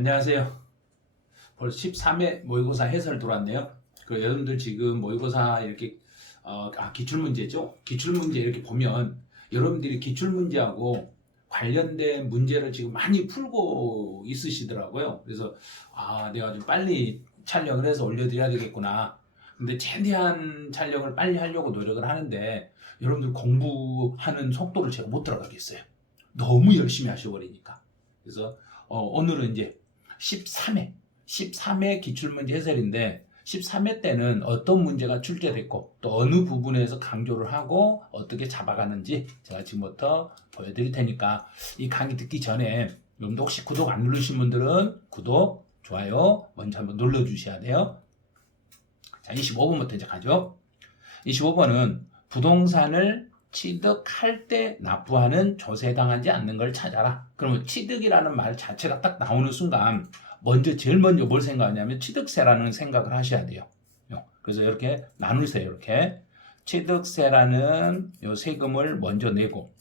안녕하세요. 벌써 13회 모의고사 해설 들어왔네요. 여러분들 지금 모의고사 이렇게 기출문제죠. 기출문제 이렇게 보면 여러분들이 기출문제하고 관련된 문제를 지금 많이 풀고 있으시더라고요. 그래서 내가 좀 빨리 촬영을 해서 올려드려야 되겠구나. 근데 최대한 촬영을 빨리 하려고 노력을 하는데 여러분들 공부하는 속도를 제가 못 들어가겠어요. 너무 열심히 하셔버리니까. 그래서 오늘은 이제 13회 기출문제 해설인데 13회 때는 어떤 문제가 출제됐고 또 어느 부분에서 강조를 하고 어떻게 잡아가는지 제가 지금부터 보여드릴 테니까 이 강의 듣기 전에 여러분도 혹시 구독 안 누르신 분들은 구독, 좋아요 먼저 한번 눌러주셔야 돼요. 자, 25번부터 이제 가죠. 25번은 부동산을 취득할 때 납부하는 조세당하지 않는 걸 찾아라. 그러면 취득이라는 말 자체가 딱 나오는 순간 제일 먼저 뭘 생각하냐면 취득세라는 생각을 하셔야 돼요. 그래서 이렇게 나누세요. 이렇게 취득세라는 요 세금을 먼저 내고,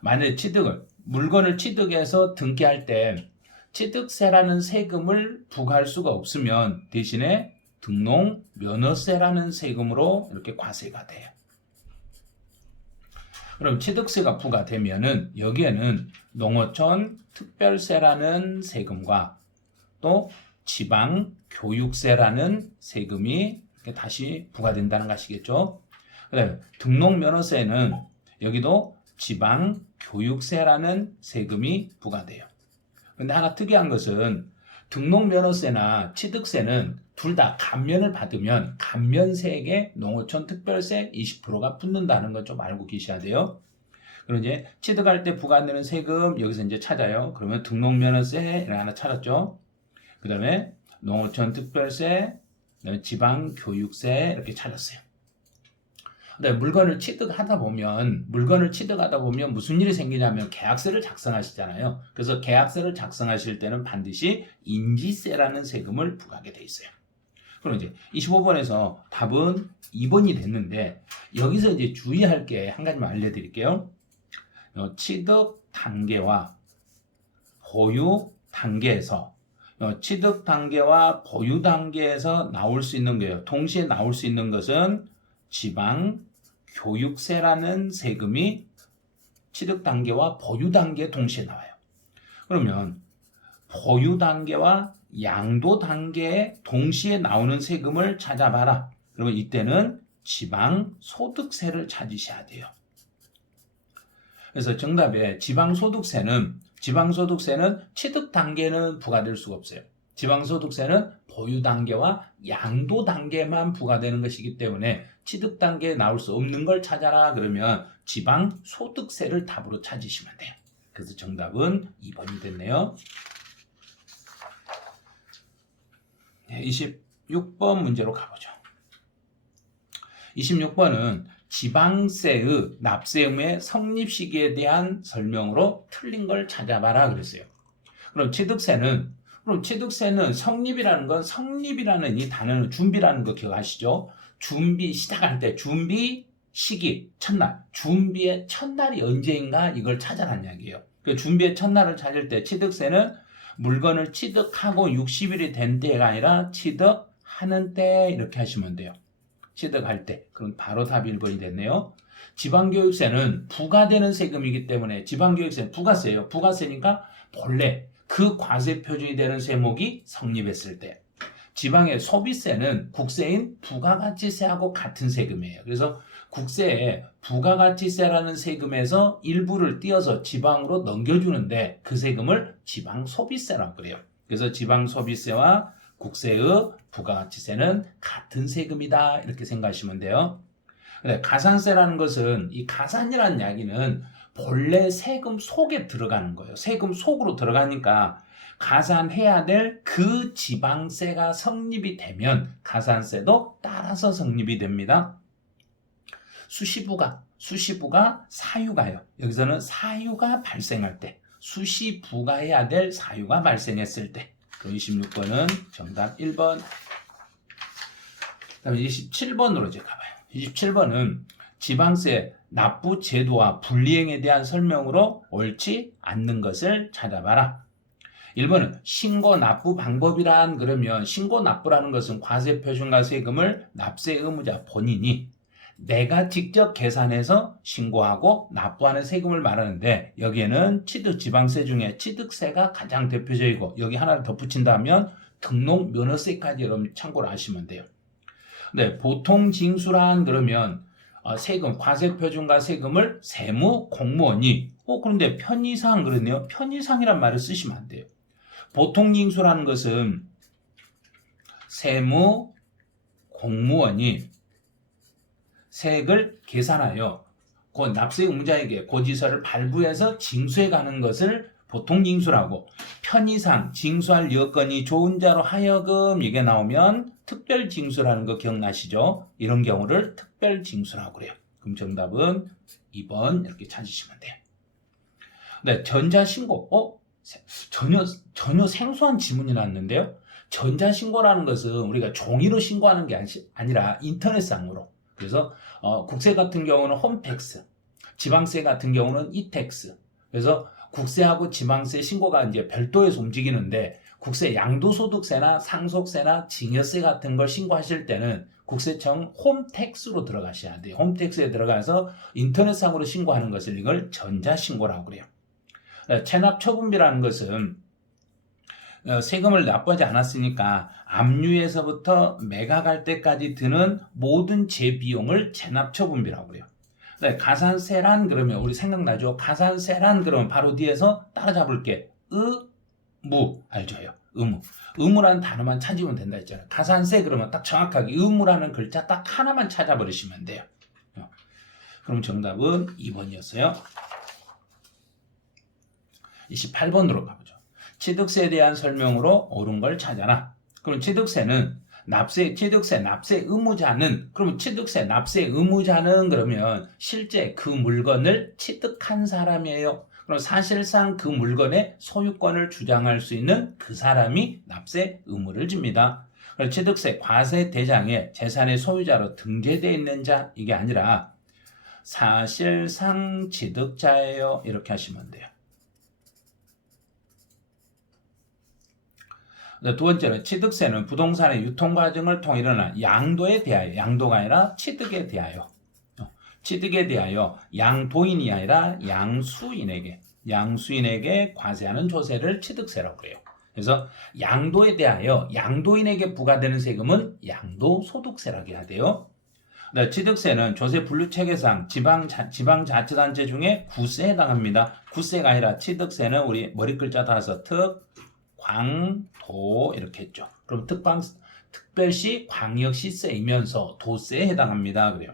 만약에 물건을 취득해서 등기할 때 취득세라는 세금을 부과할 수가 없으면 대신에 등록 면허세라는 세금으로 이렇게 과세가 돼요. 그럼 취득세가 부과되면은 여기에는 농어촌 특별세라는 세금과 또 지방 교육세라는 세금이 다시 부과된다는 것이겠죠. 그다음에 등록 면허세는 여기도 지방 교육세라는 세금이 부과돼요. 근데 하나 특이한 것은 등록 면허세나 취득세는 둘 다 감면을 받으면 감면세액에 농어촌 특별세 20%가 붙는다는 건 좀 알고 계셔야 돼요. 그럼 이제 취득할 때 부과되는 세금 여기서 이제 찾아요. 그러면 등록 면허세 하나 찾았죠. 그 다음에 농어촌 특별세, 지방 교육세 이렇게 찾았어요. 근데 물건을 취득하다 보면 무슨 일이 생기냐면 계약서를 작성하시잖아요. 그래서 계약서를 작성하실 때는 반드시 인지세라는 세금을 부과하게 돼 있어요. 그럼 이제 25번에서 답은 2번이 됐는데 여기서 이제 주의할 게 한 가지만 알려드릴게요. 취득 단계와 보유 단계에서 취득 단계와 보유 단계에서 나올 수 있는 거예요. 동시에 나올 수 있는 것은 지방 교육세라는 세금이 취득 단계와 보유 단계에 동시에 나와요. 그러면 보유 단계와 양도 단계에 동시에 나오는 세금을 찾아봐라. 그러면 이때는 지방 소득세를 찾으셔야 돼요. 그래서 정답에 지방소득세는 취득 단계는 부과될 수가 없어요. 지방소득세는 보유 단계와 양도 단계만 부과되는 것이기 때문에 취득 단계에 나올 수 없는 걸 찾아라. 그러면 지방소득세를 답으로 찾으시면 돼요. 그래서 정답은 2번이 됐네요. 26번 문제로 가보죠. 26번은 지방세의 납세 의무의 성립 시기에 대한 설명으로 틀린 걸 찾아봐라 그랬어요. 그럼 취득세는 성립이라는 건 성립이라는 이 단어는 준비라는 거 기억하시죠? 준비 시작할 때 준비 시기 첫날, 준비의 첫날이 언제인가 이걸 찾아라는 이야기예요. 그 준비의 첫날을 찾을 때 취득세는 물건을 취득하고 60일이 된 때가 아니라 취득하는 때 이렇게 하시면 돼요. 취득할 때. 그럼 바로 답 1번이 됐네요. 지방교육세는 부과되는 세금이기 때문에 지방교육세는 부가세예요. 부가세니까 본래 그 과세 표준이 되는 세목이 성립했을 때. 지방의 소비세는 국세인 부가가치세하고 같은 세금이에요. 그래서 국세에 부가가치세라는 세금에서 일부를 띄어서 지방으로 넘겨주는데 그 세금을 지방소비세라고 그래요. 그래서 지방소비세와 국세의 부가가치세는 같은 세금이다 이렇게 생각하시면 돼요. 가산세라는 것은 이 가산이라는 이야기는 본래 세금 속에 들어가는 거예요. 세금 속으로 들어가니까 가산해야 될 그 지방세가 성립이 되면 가산세도 따라서 성립이 됩니다. 수시부가 사유가요. 여기서는 사유가 발생할 때, 수시부가해야 될 사유가 발생했을 때. 26번은 정답 1번. 그다음에 27번으로 이제 가봐요. 27번은 지방세 납부 제도와 불이행에 대한 설명으로 옳지 않는 것을 찾아봐라. 1번은 신고 납부 방법이란 그러면 신고 납부라는 것은 과세 표준과 세금을 납세 의무자 본인이 내가 직접 계산해서 신고하고 납부하는 세금을 말하는데 여기에는 취득 지방세 중에 취득세가 가장 대표적이고 여기 하나를 덧붙인다면 등록 면허세까지 여러분 참고를 하시면 돼요. 네, 보통 징수란 그러면 세금, 과세 표준과 세금을 세무 공무원이 그런데 편의상 그러네요. 편의상이란 말을 쓰시면 안 돼요. 보통 징수라는 것은 세무 공무원이 세액을 계산하여 그 납세 의무자에게 고지서를 발부해서 징수해 가는 것을 보통 징수라고, 편의상 징수할 여건이 좋은 자로 하여금 이게 나오면 특별 징수라는 거 기억나시죠? 이런 경우를 특별 징수라고 그래요. 그럼 정답은 2번 이렇게 찾으시면 돼요. 네, 전자신고. 전혀 생소한 지문이 났는데요. 전자신고라는 것은 우리가 종이로 신고하는 게 아니라 인터넷상으로. 그래서 국세 같은 경우는 홈택스, 지방세 같은 경우는 이택스. 그래서 국세하고 지방세 신고가 이제 별도에서 움직이는데 국세 양도소득세나 상속세나 증여세 같은 걸 신고하실 때는 국세청 홈택스로 들어가셔야 돼요. 홈택스에 들어가서 인터넷상으로 신고하는 것을 이걸 전자신고라고 그래요. 체납처분비라는 것은 세금을 납부하지 않았으니까 압류에서부터 매각할 때까지 드는 모든 재비용을 체납처분비라고 그래요. 가산세란 그러면 우리 생각나죠? 가산세란 그러면 바로 뒤에서 따라잡을게. 의무 알죠요? 의무. 의무라는 단어만 찾으면 된다 했잖아요. 가산세 그러면 딱 정확하게 의무라는 글자 딱 하나만 찾아버리시면 돼요. 그럼 정답은 2번이었어요. 28번으로 가보죠. 취득세에 대한 설명으로 옳은 걸 찾아라. 그럼 취득세 납세 의무자는, 그러면 취득세 납세 의무자는 그러면 실제 그 물건을 취득한 사람이에요. 그럼 사실상 그 물건의 소유권을 주장할 수 있는 그 사람이 납세 의무를 집니다. 취득세 과세 대장에 재산의 소유자로 등재되어 있는 자, 이게 아니라 사실상 취득자예요. 이렇게 하시면 돼요. 두 번째는 취득세는 부동산의 유통 과정을 통해 일어난 양도에 대하여, 양도가 아니라 취득에 대하여 양도인이 아니라 양수인에게 과세하는 조세를 취득세라고 그래요. 그래서 양도에 대하여 양도인에게 부과되는 세금은 양도소득세라고 해야 돼요. 취득세는 조세 분류체계상 지방자치단체 중에 구세에 해당합니다. 구세가 아니라 취득세는 우리 머리 글자 따라서 광도 이렇게 했죠. 그럼 특별시 광역시세이면서 도세에 해당합니다. 그래요.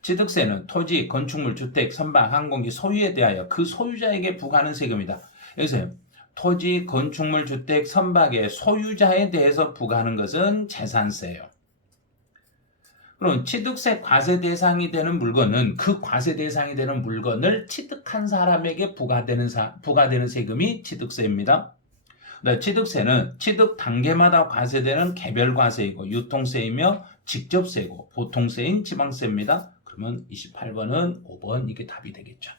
취득세는 토지, 건축물, 주택, 선박, 항공기 소유에 대하여 그 소유자에게 부과하는 세금이다. 여기서 토지, 건축물, 주택, 선박의 소유자에 대해서 부과하는 것은 재산세예요. 그럼 취득세 과세 대상이 되는 물건은 그 과세 대상이 되는 물건을 취득한 사람에게 부과되는 세금이 취득세입니다. 취득세는 취득 단계마다 과세되는 개별과세이고 유통세이며 직접세고 보통세인 지방세입니다. 그러면 28번은 5번 이게 답이 되겠죠.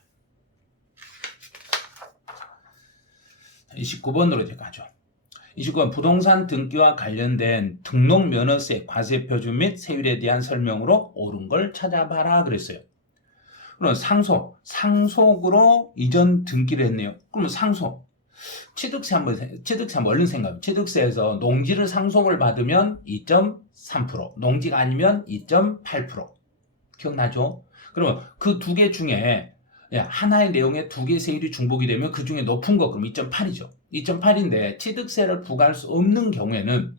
29번으로 이제 가죠. 29번 부동산 등기와 관련된 등록면허세, 과세표준 및 세율에 대한 설명으로 옳은 걸 찾아봐라 그랬어요. 그럼 상속으로 이전 등기를 했네요. 그러면 취득세 한번 얼른 생각해요. 취득세에서 농지를 상속을 받으면 2.3%, 농지가 아니면 2.8%. 기억나죠? 그러면 그 두 개 중에 하나의 내용에 두 개 세율이 중복이 되면 그 중에 높은 거 그럼 2.8이죠. 2.8인데 취득세를 부과할 수 없는 경우에는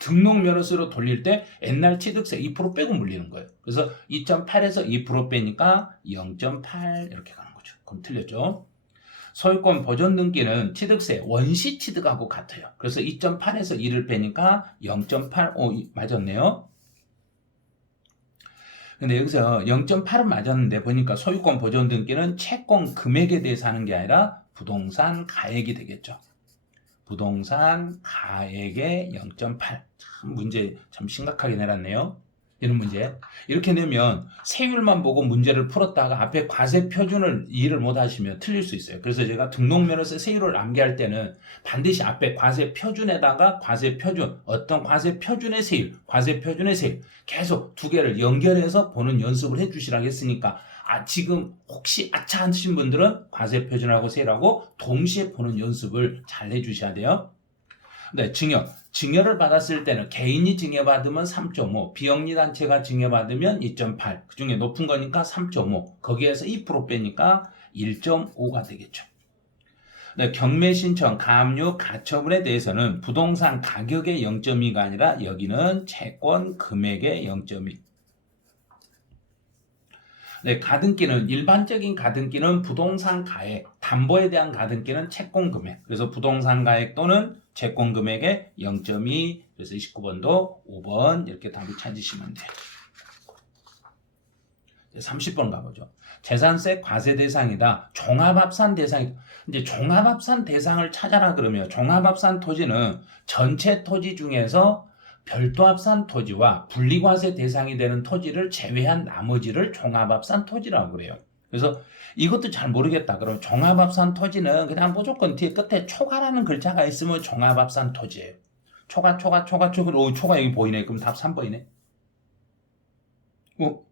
등록면허세로 돌릴 때 옛날 취득세 2% 빼고 물리는 거예요. 그래서 2.8에서 2% 빼니까 0.8 이렇게 가는 거죠. 그럼 틀렸죠? 소유권 보존 등기는 취득세 원시 취득하고 같아요. 그래서 2.8에서 2를 빼니까 0.8, 맞았네요. 근데 여기서 0.8은 맞았는데 보니까 소유권 보존 등기는 채권 금액에 대해서 하는 게 아니라 부동산 가액이 되겠죠. 부동산 가액의 0.8. 참 문제 참 심각하게 내놨네요. 이런 문제. 이렇게 내면 세율만 보고 문제를 풀었다가 앞에 과세 표준을 이해를 못 하시면 틀릴 수 있어요. 그래서 제가 등록면허세 세율을 암기할 때는 반드시 앞에 과세 표준에다가 과세 표준, 어떤 과세 표준의 세율, 과세 표준의 세율 계속 두 개를 연결해서 보는 연습을 해 주시라고 했으니까 지금 혹시 아차 하신 분들은 과세 표준하고 세율하고 동시에 보는 연습을 잘 해 주셔야 돼요. 네, 증여를 받았을 때는 개인이 증여받으면 3.5, 비영리단체가 증여받으면 2.8, 그 중에 높은 거니까 3.5, 거기에서 2% 빼니까 1.5가 되겠죠. 네, 경매 신청, 가압류, 가처분에 대해서는 부동산 가격의 0.2가 아니라 여기는 채권 금액의 0.2. 네, 가등기는 일반적인 가등기는 부동산 가액, 담보에 대한 가등기는 채권 금액. 그래서 부동산 가액 또는 채권 금액의 0.2. 그래서 29번도 5번 이렇게 답을 찾으시면 돼요. 30번 가보죠. 재산세 과세 대상이다. 종합합산 대상이다. 이제 종합합산 대상을 찾아라 그러면 종합합산 토지는 전체 토지 중에서 별도합산 토지와 분리과세 대상이 되는 토지를 제외한 나머지를 종합합산 토지라고 그래요. 그래서 이것도 잘 모르겠다. 그럼 종합합산 토지는 그냥 무조건 뒤에 끝에 초과라는 글자가 있으면 종합합산 토지예요. 초과. 초가 여기 보이네. 그럼 답 3번이네.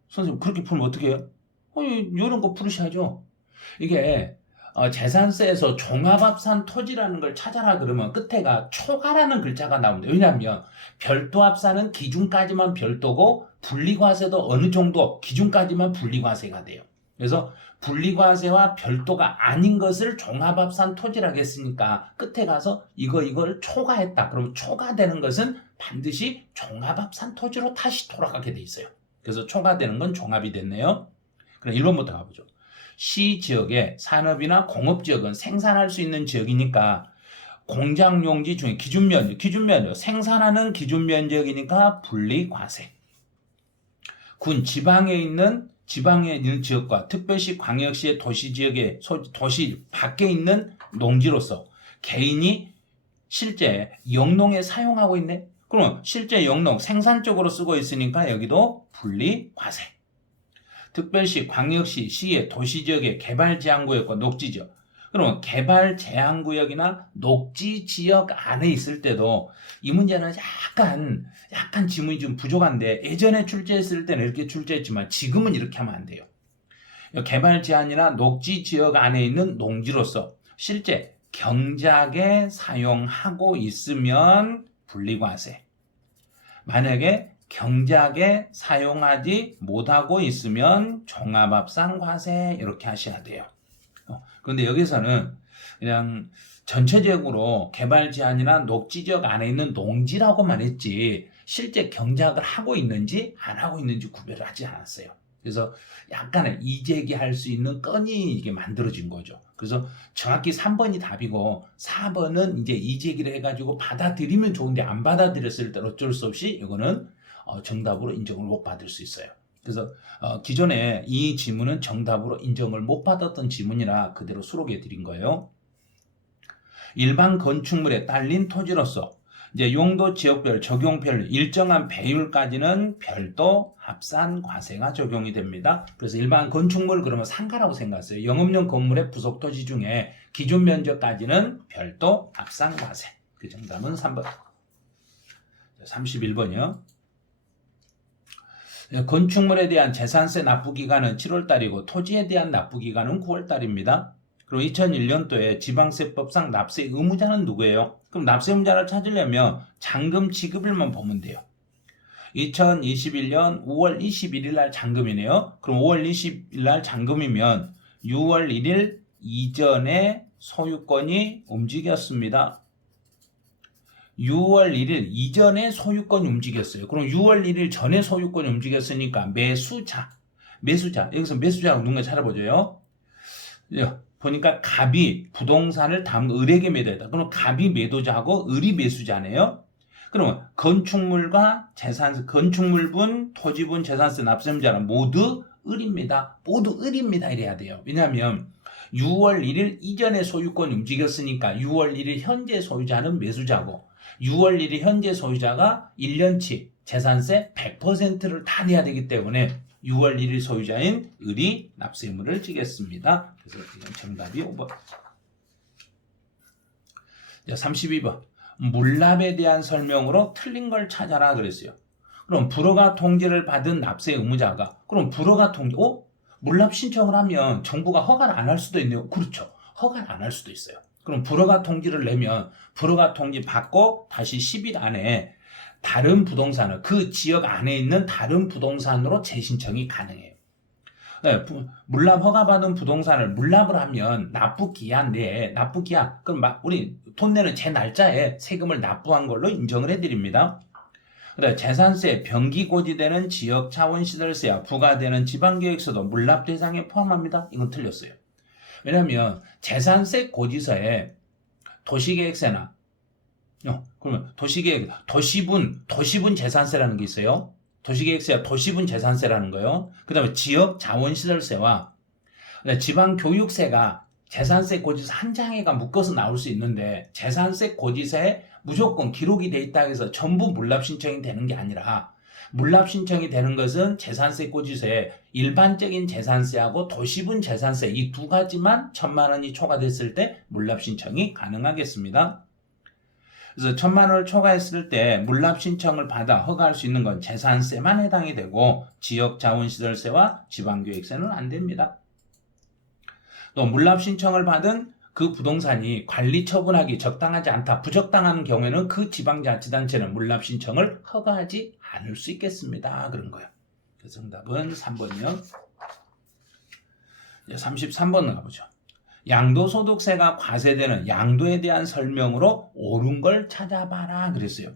선생님 그렇게 풀면 어떻게 해요? 이런 거 풀으셔야죠. 이게 재산세에서 종합합산 토지라는 걸 찾아라 그러면 끝에가 초과라는 글자가 나옵니다. 왜냐하면 별도합산은 기준까지만 별도고 분리과세도 어느 정도 기준까지만 분리과세가 돼요. 그래서 분리과세와 별도가 아닌 것을 종합합산 토지라고 했으니까 끝에 가서 이걸 초과했다. 그러면 초과되는 것은 반드시 종합합산 토지로 다시 돌아가게 돼 있어요. 그래서 초과되는 건 종합이 됐네요. 그럼 1번부터 가보죠. 시지역의 산업이나 공업지역은 생산할 수 있는 지역이니까 공장용지 중에 기준면적, 생산하는 기준면적이니까 분리과세. 군 지방에 있는 지역과 특별시, 광역시의 도시지역의 도시 밖에 있는 농지로서 개인이 실제 영농에 사용하고 있네. 그럼 실제 영농 생산적으로 쓰고 있으니까 여기도 분리과세. 특별시, 광역시, 시의 도시지역의 개발제한구역과 녹지지역. 그러면 개발제한구역이나 녹지지역 안에 있을 때도 이 문제는 약간 지문이 좀 부족한데 예전에 출제했을 때는 이렇게 출제했지만 지금은 이렇게 하면 안 돼요. 개발제한이나 녹지지역 안에 있는 농지로서 실제 경작에 사용하고 있으면 분리과세. 만약에 경작에 사용하지 못하고 있으면 종합합산과세 이렇게 하셔야 돼요. 그런데 여기서는 그냥 전체적으로 개발제한이나 녹지지역 안에 있는 농지라고만 했지 실제 경작을 하고 있는지 안 하고 있는지 구별을 하지 않았어요. 그래서 약간의 이제기할 수 있는 건이 이게 만들어진 거죠. 그래서 정확히 3번이 답이고 4번은 이제 이제기를 해가지고 받아들이면 좋은데 안 받아들였을 때 어쩔 수 없이 이거는 정답으로 인정을 못 받을 수 있어요. 그래서 기존에 이 지문은 정답으로 인정을 못 받았던 지문이라 그대로 수록해 드린 거예요. 일반 건축물에 딸린 토지로서 이제 용도 지역별 적용별 일정한 배율까지는 별도 합산 과세가 적용이 됩니다. 그래서 일반 건축물 그러면 상가라고 생각하세요. 영업용 건물의 부속 토지 중에 기준 면적까지는 별도 합산 과세. 그 정답은 3번. 31번이요. 건축물에 대한 재산세 납부기간은 7월달이고 토지에 대한 납부기간은 9월달입니다. 그리고 2001년도에 지방세법상 납세 의무자는 누구예요? 그럼 납세 의무자를 찾으려면 잔금 지급일만 보면 돼요. 2021년 5월 21일 날 잔금이네요. 그럼 5월 20일 날 잔금이면 6월 1일 이전에 소유권이 움직였습니다. 6월 1일 이전에 소유권이 움직였어요. 그럼 6월 1일 전에 소유권이 움직였으니까 매수자. 여기서 매수자가 누군가 찾아보죠. 보니까 갑이 부동산을 을에게 매도했다. 그럼 갑이 매도자하고 을이 매수자네요. 그러면 건축물과 건축물분, 토지분, 재산세 납세자는 모두 을입니다. 모두 을입니다. 이래야 돼요. 왜냐하면 6월 1일 이전에 소유권이 움직였으니까 6월 1일 현재 소유자는 매수자고 6월 1일 현재 소유자가 1년치 재산세 100%를 다 내야 되기 때문에 6월 1일 소유자인 을이 납세 의무를 지겠습니다. 그래서 이건 정답이 5번. 32번. 물납에 대한 설명으로 틀린 걸 찾아라 그랬어요. 그럼 불허가 통지를 받은 납세 의무자가 그럼 불허가 통지 물납 신청을 하면 정부가 허가를 안 할 수도 있네요. 그렇죠. 허가를 안 할 수도 있어요. 그럼 불허가 통지를 내면 불허가 통지 받고 다시 10일 안에 다른 부동산을 그 지역 안에 있는 다른 부동산으로 재신청이 가능해요. 네, 물납 허가받은 부동산을 물납을 하면 납부기한 내에 납부기한 그럼 우리 돈 내는 제 날짜에 세금을 납부한 걸로 인정을 해드립니다. 재산세, 병기고지되는 지역 자원시설세와 부과되는 지방계획서도 물납 대상에 포함합니다. 이건 틀렸어요. 왜냐하면 재산세 고지서에 도시계획세나 그러면 도시분 재산세라는 게 있어요. 도시계획세와 도시분 재산세라는 거요. 그 다음에 지역 자원시설세와 지방교육세가 재산세 고지서 한 장에가 묶어서 나올 수 있는데 재산세 고지서에 무조건 기록이 돼 있다 해서 전부 물납 신청이 되는 게 아니라 물납 신청이 되는 것은 재산세 고지서에 일반적인 재산세하고 도시분 재산세 이 두 가지만 1,000만 원이 초과됐을 때 물납 신청이 가능하겠습니다. 그래서 1,000만 원을 초과했을 때 물납 신청을 받아 허가할 수 있는 건 재산세만 해당이 되고 지역 자원시설세와 지방교육세는 안 됩니다. 또 물납 신청을 받은 그 부동산이 관리 처분하기 적당하지 않다, 부적당한 경우에는 그 지방자치단체는 물납 신청을 허가하지 않을 수 있겠습니다. 그런 거예요. 그래서 정답은 3번이요. 33번 가보죠. 양도소득세가 과세되는 양도에 대한 설명으로 옳은 걸 찾아봐라 그랬어요.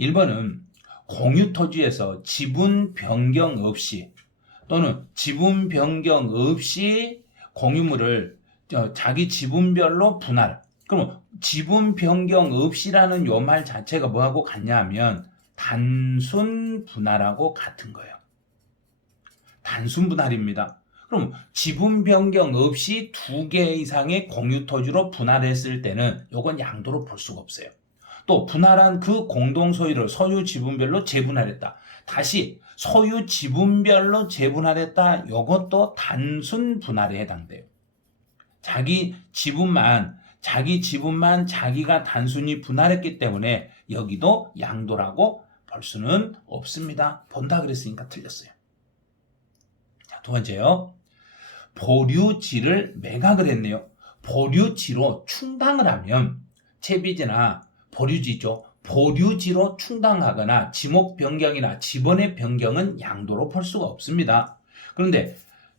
1번은 공유토지에서 지분 변경 없이 또는 지분 변경 없이 공유물을 자기 지분별로 분할. 그럼 지분 변경 없이라는 요 말 자체가 뭐하고 같냐 하면 단순 분할하고 같은 거예요. 단순 분할입니다. 그럼 지분 변경 없이 2개 이상의 공유토지로 분할했을 때는 요건 양도로 볼 수가 없어요. 또 분할한 그 공동 소유를 소유 지분별로 재분할했다. 다시 소유 지분별로 재분할했다. 요것도 단순 분할에 해당돼요. 자기 지분만 자기가 단순히 분할했기 때문에 여기도 양도라고 볼 수는 없습니다. 본다 그랬으니까 틀렸어요. 자, 두 번째요. 보류지를 매각을 했네요. 보류지로 충당을 하면 채비지나 보류지죠. 보류지로 충당하거나 지목 변경이나 지번의 변경은 양도로 볼 수가 없습니다. 그런데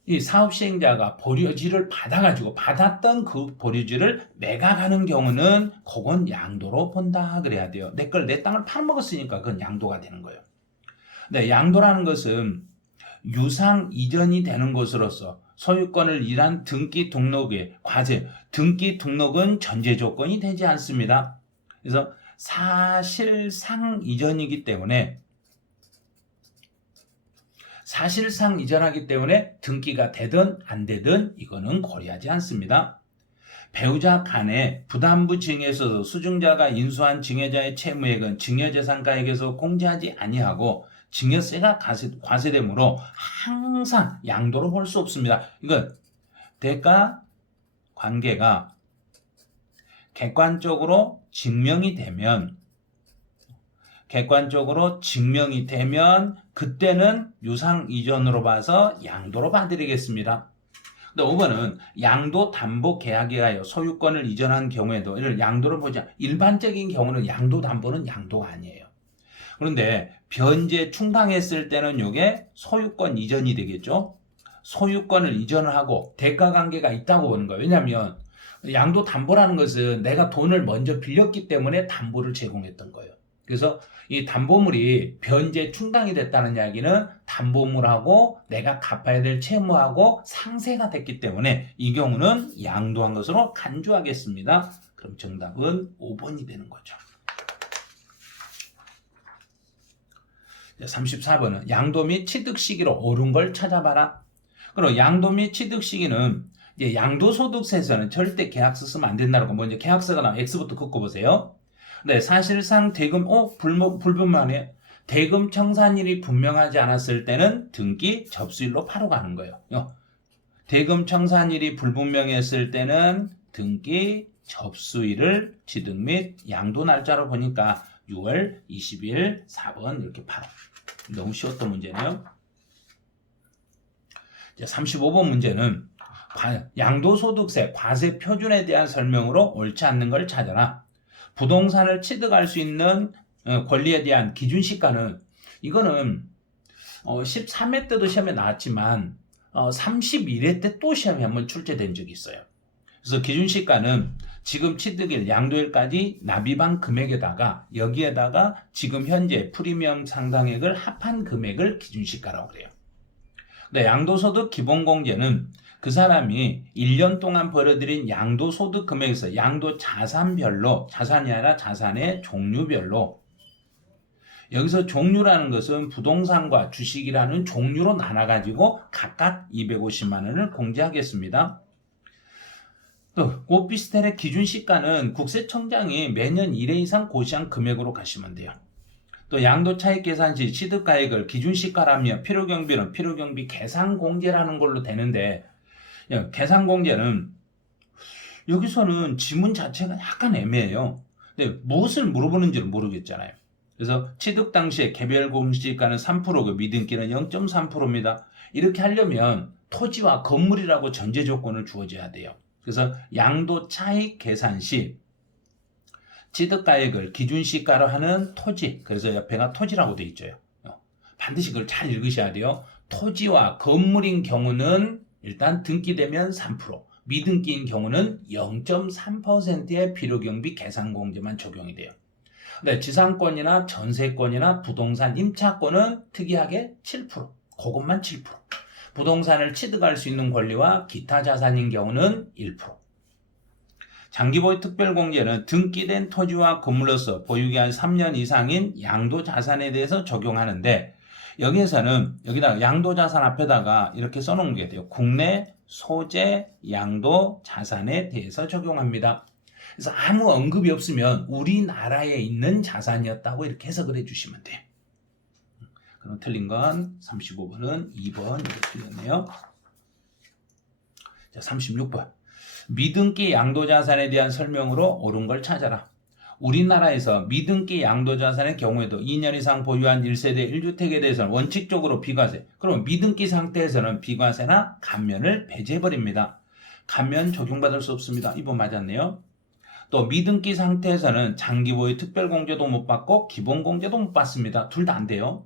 이 사업 시행자가 보류지를 받았던 그 보류지를 매각하는 경우는 그건 양도로 본다 그래야 돼요. 내 땅을 팔아먹었으니까 그건 양도가 되는 거예요. 네, 양도라는 것은 유상 이전이 되는 것으로서 소유권을 일한 등기 등록의 과세, 등기 등록은 전제 조건이 되지 않습니다. 그래서 사실상 이전이기 때문에 이전하기 때문에 등기가 되든 안 되든 이거는 고려하지 않습니다. 배우자 간에 부담부 증여에서도 수증자가 인수한 증여자의 채무액은 증여재산가액에서 공제하지 아니하고 증여세가 과세되므로 항상 양도로 볼 수 없습니다. 이건 대가 관계가 객관적으로 증명이 되면 그때는 유상 이전으로 봐서 양도로 봐드리겠습니다. 근데 5번은 양도 담보 계약에 하여 소유권을 이전한 경우에도 이를 양도로 보자. 일반적인 경우는 양도 담보는 양도가 아니에요. 그런데 변제 충당했을 때는 이게 소유권 이전이 되겠죠. 소유권을 이전을 하고 대가 관계가 있다고 보는 거예요. 왜냐하면 양도 담보라는 것은 내가 돈을 먼저 빌렸기 때문에 담보를 제공했던 거예요. 그래서 이 담보물이 변제 충당이 됐다는 이야기는 담보물하고 내가 갚아야 될 채무하고 상세가 됐기 때문에 이 경우는 양도한 것으로 간주하겠습니다. 그럼 정답은 5번이 되는 거죠. 34번은 양도 및 취득 시기로 옳은 걸 찾아봐라. 그럼 양도 및 취득 시기는 이제 양도소득세에서는 절대 계약서 쓰면 안 된다고 먼저 계약서가 나와 X부터 긋고 보세요. 네, 사실상 대금 불분만해. 대금 청산일이 분명하지 않았을 때는 등기 접수일로 바로 가는 거예요. 대금 청산일이 불분명했을 때는 등기 접수일을 취득 및 양도 날짜로 보니까 6월 20일 4번 이렇게 바로. 너무 쉬웠던 문제네요. 35번 문제는 양도소득세 과세 표준에 대한 설명으로 옳지 않는 걸 찾아라. 부동산을 취득할 수 있는 권리에 대한 기준시가는 이거는 13회 때도 시험에 나왔지만 31회 때 또 시험에 한번 출제된 적이 있어요. 그래서 기준시가는 지금 취득일 양도일까지 납입한 금액에다가 여기에다가 지금 현재 프리미엄 상당액을 합한 금액을 기준시가라고 그래요. 근데 양도소득 기본공제는 그 사람이 1년 동안 벌어들인 양도소득 금액에서 양도자산별로, 자산이 아니라 자산의 종류별로, 여기서 종류라는 것은 부동산과 주식이라는 종류로 나눠가지고 각각 250만 원을 공제하겠습니다. 또 오피스텔의 기준시가는 국세청장이 매년 1회 이상 고시한 금액으로 가시면 돼요. 또 양도차익 계산 시 취득가액을 기준시가라며 필요경비는 필요경비 계산공제라는 걸로 되는데, 계산공제는 여기서는 지문 자체가 약간 애매해요. 근데 무엇을 물어보는지를 모르겠잖아요. 그래서 취득 당시에 개별 공시지가는 3%고 미등기는 0.3%입니다. 이렇게 하려면 토지와 건물이라고 전제 조건을 주어져야 돼요. 그래서 양도차익 계산 시 취득가액을 기준시가로 하는 토지, 그래서 옆에가 토지라고 되어 있죠. 반드시 그걸 잘 읽으셔야 돼요. 토지와 건물인 경우는 일단 등기되면 3%, 미등기인 경우는 0.3%의 필요경비 계산공제만 적용이 돼요. 근데 지상권이나 전세권이나 부동산 임차권은 특이하게 7%, 그것만 7%. 부동산을 취득할 수 있는 권리와 기타 자산인 경우는 1%. 장기보유 특별공제는 등기된 토지와 건물로서 보유기한 3년 이상인 양도자산에 대해서 적용하는데, 여기에서는 여기다가 양도자산 앞에다가 이렇게 써놓은 게 돼요. 국내 소재 양도자산에 대해서 적용합니다. 그래서 아무 언급이 없으면 우리나라에 있는 자산이었다고 이렇게 해석을 해주시면 돼요. 그럼 틀린 건 35번은 2번 이렇게 틀렸네요. 자, 36번. 미등기 양도자산에 대한 설명으로 옳은 걸 찾아라. 우리나라에서 미등기 양도자산의 경우에도 2년 이상 보유한 1세대 1주택에 대해서는 원칙적으로 비과세. 그럼 미등기 상태에서는 비과세나 감면을 배제해버립니다. 감면 적용받을 수 없습니다. 이번 맞았네요. 또 미등기 상태에서는 장기보유 특별공제도 못 받고 기본공제도 못 받습니다. 둘 다 안 돼요.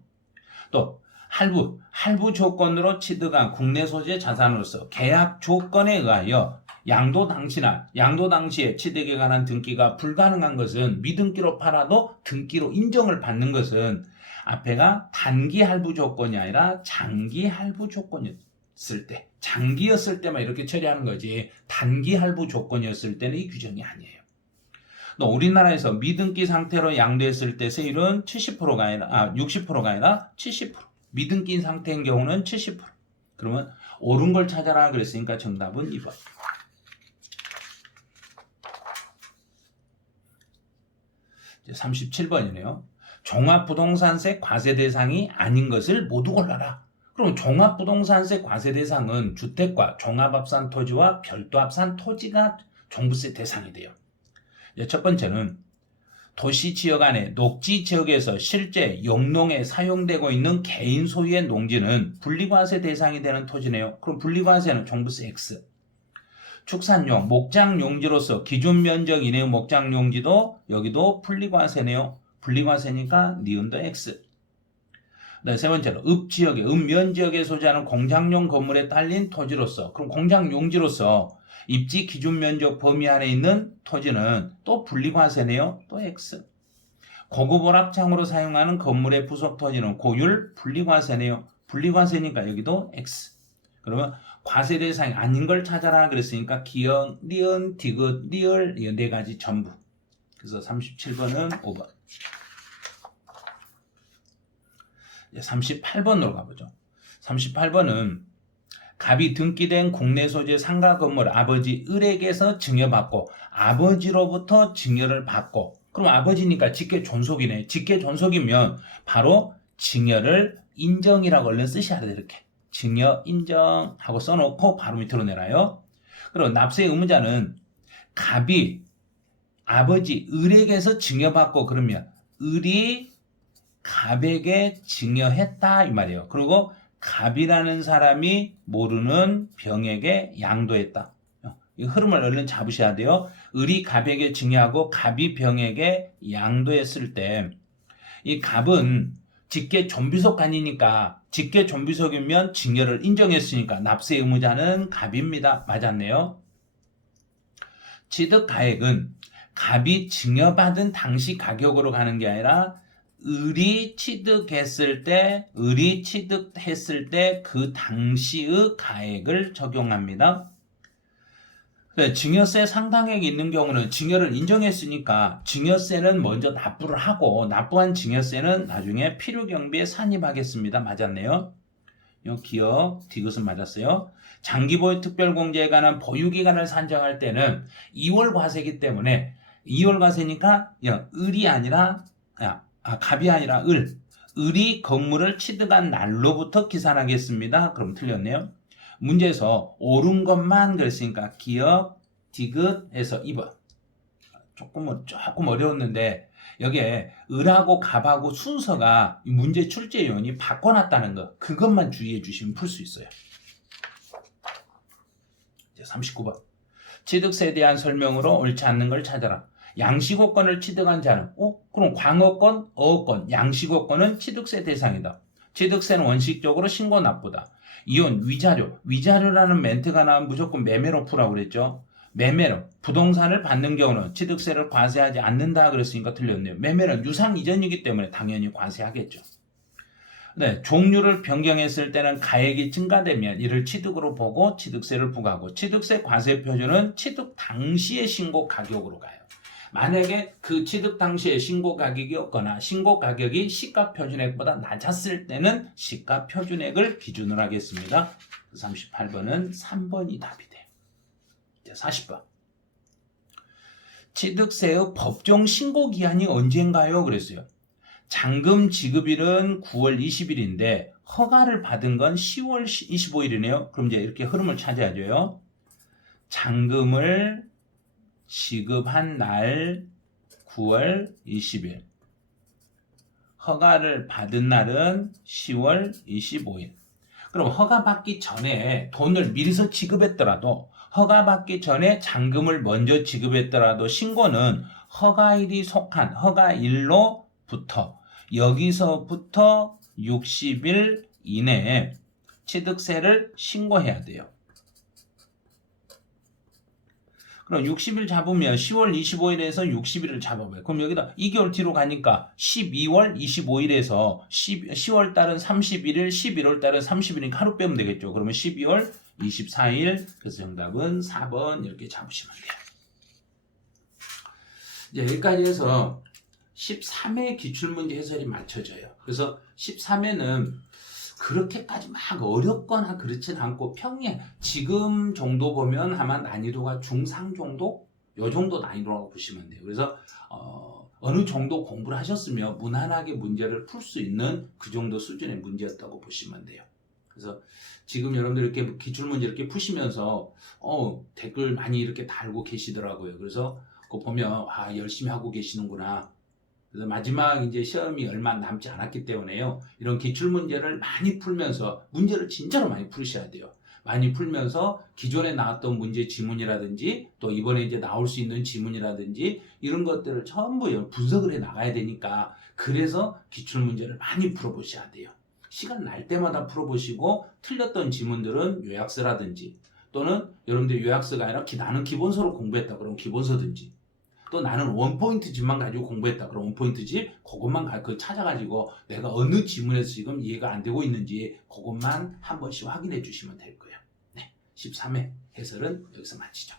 또 할부 조건으로 취득한 국내 소재 자산으로서 계약 조건에 의하여 양도 당시에 취득에 관한 등기가 불가능한 것은 미등기로 팔아도 등기로 인정을 받는 것은 앞에가 단기 할부 조건이 아니라 장기 할부 조건이었을 때, 장기였을 때만 이렇게 처리하는 거지 단기 할부 조건이었을 때는 이 규정이 아니에요. 또 우리나라에서 미등기 상태로 양도했을 때 세율은 60%가 아니라 70%. 미등기인 상태인 경우는 70%. 그러면 옳은 걸 찾아라 그랬으니까 정답은 2번. 37번이네요. 종합부동산세 과세 대상이 아닌 것을 모두 골라라. 그럼 종합부동산세 과세 대상은 주택과 종합합산 토지와 별도합산 토지가 종부세 대상이 돼요. 첫 번째는 도시 지역 안에 녹지 지역에서 실제 용농에 사용되고 있는 개인 소유의 농지는 분리과세 대상이 되는 토지네요. 그럼 분리과세는 종부세 X. 축산용, 목장 용지로서 기준 면적 이내의 목장 용지도 여기도 분리과세네요. 분리과세니까 니은도 X. 세 번째로 읍지역에, 읍면지역에 소재하는 공장용 건물에 딸린 토지로서, 그럼 공장 용지로서 입지 기준 면적 범위 안에 있는 토지는 또 분리과세네요. 또 X. 고급 오락장으로 사용하는 건물의 부속 토지는 고율 분리과세네요. 분리과세니까 여기도 X. 그러면 과세 대상이 아닌 걸 찾아라 그랬으니까 기역, 니은, 디귿, 리을 이 네 가지 전부. 그래서 37번은 5번. 38번으로 가보죠. 38번은 갑이 등기된 국내 소재 상가 건물 아버지 을에게서 증여받고 아버지로부터 증여를 받고 그럼 아버지니까 직계 존속이네. 직계 존속이면 바로 증여를 인정이라고 얼른 쓰셔야 돼. 이렇게 증여 인정하고 써놓고 바로 밑으로 내놔요. 그리고 납세 의무자는 갑이 아버지 을에게서 증여받고 그러면 을이 갑에게 증여했다 이 말이에요. 그리고 갑이라는 사람이 모르는 병에게 양도했다. 이 흐름을 얼른 잡으셔야 돼요. 을이 갑에게 증여하고 갑이 병에게 양도했을 때 이 갑은 직계 존비속간이니까 직계 존비속이면 증여를 인정했으니까 납세 의무자는 갑입니다. 맞았네요. 취득 가액은 갑이 증여받은 당시 가격으로 가는 게 아니라 을이 취득했을 때 그 당시의 가액을 적용합니다. 증여세 상당액이 있는 경우는 증여를 인정했으니까 증여세는 먼저 납부를 하고 납부한 증여세는 나중에 필요경비에 산입하겠습니다. 맞았네요. 요 기억 디귿은 맞았어요. 장기보유 특별공제에 관한 보유기간을 산정할 때는 2월 과세이기 때문에 2월 과세니까 을이 아니라 갑이 아니라 을이 건물을 취득한 날로부터 기산하겠습니다. 그럼 틀렸네요. 문제에서 옳은 것만 그랬으니까 기억 디귿에서 2번 조금 어려웠는데 여기에 을하고 갑하고 순서가 문제 출제 요인이 바꿔놨다는 거 그것만 주의해 주시면 풀 수 있어요. 이제 39번 취득세에 대한 설명으로 옳지 않는 걸 찾아라. 양식호권을 취득한 자는 그럼 광호권, 어호권, 양식호권은 취득세 대상이다. 취득세는 원칙적으로 신고 납부다. 이혼, 위자료라는 멘트가 나오면 무조건 매매로 푸라고 그랬죠. 매매로 부동산을 받는 경우는 취득세를 과세하지 않는다 그랬으니까 틀렸네요. 매매는 유상 이전이기 때문에 당연히 과세하겠죠. 네, 종류를 변경했을 때는 가액이 증가되면 이를 취득으로 보고 취득세를 부과하고 취득세 과세 표준은 취득 당시의 신고 가격으로 가요. 만약에 그 취득 당시에 신고 가격이었거나 신고 가격이 시가 표준액보다 낮았을 때는 시가 표준액을 기준으로 하겠습니다. 38번은 3번이 답이 돼요. 40번. 취득세의 법정 신고 기한이 언제인가요? 그랬어요. 잔금 지급일은 9월 20일인데 허가를 받은 건 10월 25일이네요. 그럼 이제 이렇게 흐름을 찾아야죠. 잔금을 지급한 날 9월 20일. 허가를 받은 날은 10월 25일. 그럼 허가 받기 전에 돈을 미리서 지급했더라도 허가받기 전에 잔금을 먼저 지급했더라도 신고는 허가일이 속한 허가일로부터 여기서부터 60일 이내에 취득세를 신고해야 돼요. 그럼 60일 잡으면 10월 25일에서 60일을 잡아봐요. 그럼 여기다 2개월 뒤로 가니까 12월 25일에서 10월 달은 31일, 11월 달은 30일이니까 하루 빼면 되겠죠. 그러면 12월 24일. 그래서 정답은 4번 이렇게 잡으시면 돼요. 이제 여기까지 해서 13회 기출문제 해설이 맞춰져요. 그래서 13회는 그렇게까지 막 어렵거나 그렇진 않고 평행 지금 정도 보면 아마 난이도가 중상 정도? 요 정도 난이도라고 보시면 돼요. 그래서 어느 정도 공부를 하셨으면 무난하게 문제를 풀 수 있는 그 정도 수준의 문제였다고 보시면 돼요. 그래서 지금 여러분들 이렇게 기출문제 이렇게 푸시면서 댓글 많이 이렇게 달고 계시더라고요. 그래서 그거 보면 열심히 하고 계시는구나. 그래서 마지막 이제 시험이 얼마 남지 않았기 때문에요. 이런 기출문제를 많이 풀면서 문제를 진짜로 많이 풀으셔야 돼요. 많이 풀면서 기존에 나왔던 문제 지문이라든지 또 이번에 이제 나올 수 있는 지문이라든지 이런 것들을 전부 분석을 해 나가야 되니까 그래서 기출문제를 많이 풀어보셔야 돼요. 시간 날 때마다 풀어보시고 틀렸던 지문들은 요약서라든지 또는 여러분들 요약서가 아니라 나는 기본서로 공부했다 그러면 기본서든지 또 나는 원포인트 집만 가지고 공부했다. 그럼 원포인트 집 그것만 찾아가지고 내가 어느 지문에서 지금 이해가 안 되고 있는지 그것만 한 번씩 확인해 주시면 될 거예요. 네, 13회 해설은 여기서 마치죠.